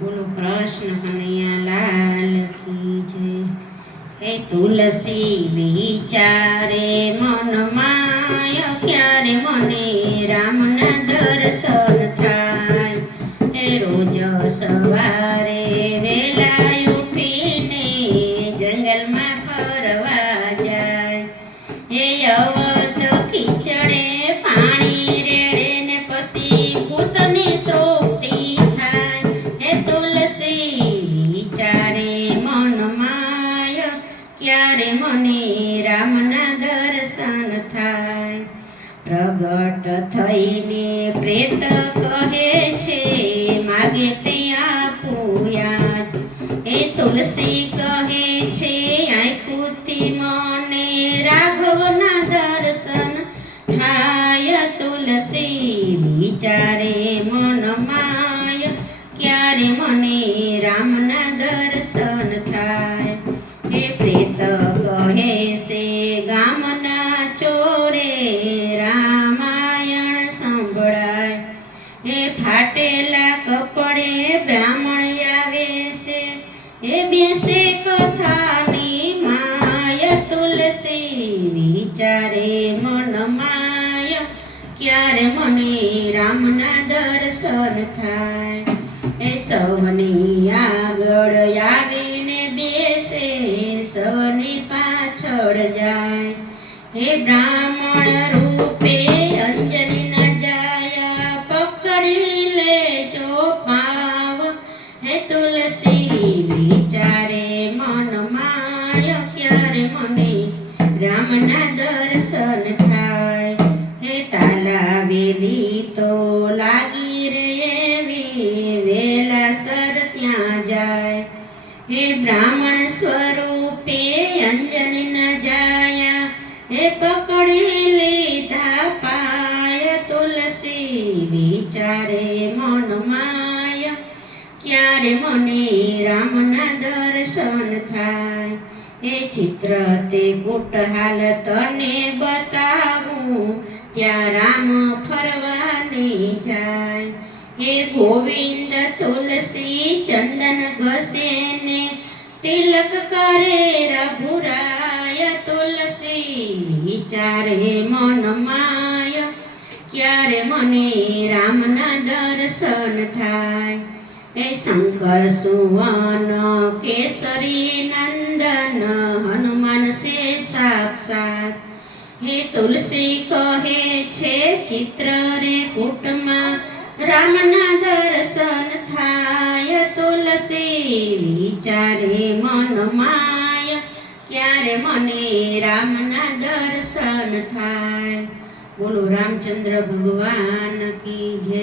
બોલો કૃષ્ણ કનૈયા લાલ કી જય। હે તુલસી વિચારે મનમાં ક્યારે મને રામના દર્શન થાય। હે રોજ સવારે વેલા ઉઠીને જંગલમાં ફરવા જાય। હે અવધ ખીચડે પાણી રેડે ને પછી ભૂતની તૃપ્તિ થાય। હે તુલસી વિચારે મનમાં ક્યારે મને રામના દર્શન થાય। પ્રગટ થઈને પ્રેત કહે છે માગે તે આપું આજ। હે તુલસી કહે છે આંખોથી મને રાઘવના દર્શન થાય। તુલસી વિચારે મનમાં ક્યારે મને રામના દર્શન થાય। હે પ્રેત કહે છે ગામના ચોરે રામાયણ સંભળાય। હે ફાટેલા કપડે બ્રાહ્મણ આવે છે એ બેસે કથાની માય। તુલસી વિચારે મનમાં ક્યારે મને રામના દર્શન થાય। એ સૌની આગળ આવીને બેસે સૌની પાછળ જાય। હે બ્રાહ્મણ રૂપે અંજની ન જાયા પકડી લેજો પાવ। હે તુલસી વિચારે મનમાં ક્યારે મને રામના દર્શન થાય। હે તાલાવેલી તો લાગી રે એવી વેલાસર ત્યાં જાય। હે બ્રાહ્મણ સ્વરૂપે અંજની ન જાયા હે પકડી લીધા પાય। તુલસી વિચારે મનમાં ક્યારે મને રામના દર્શન થાય। હે ચિત્ર તે કુટહાલ તને બતાવું ત્યાં રામ ફરવાને જાય। હે ગોવિંદ તુલસી ચંદન ઘસે ને તિલક કરે રઘુરાય। તુલસી વિચારે મનમાં ક્યારે મને રામના દર્શન થાય। હે શંકર સુવન કેસરી નંદન હનુમાન છે સાક્ષાત। હે તુલસી કહે છે ચિત્ર રે કૂટમાં રામના દર્શન થાય। તુલસી વિચારે મનમાં ક્યારે મને રામના દર્શન થાય। બોલો રામચંદ્ર ભગવાન કી જય।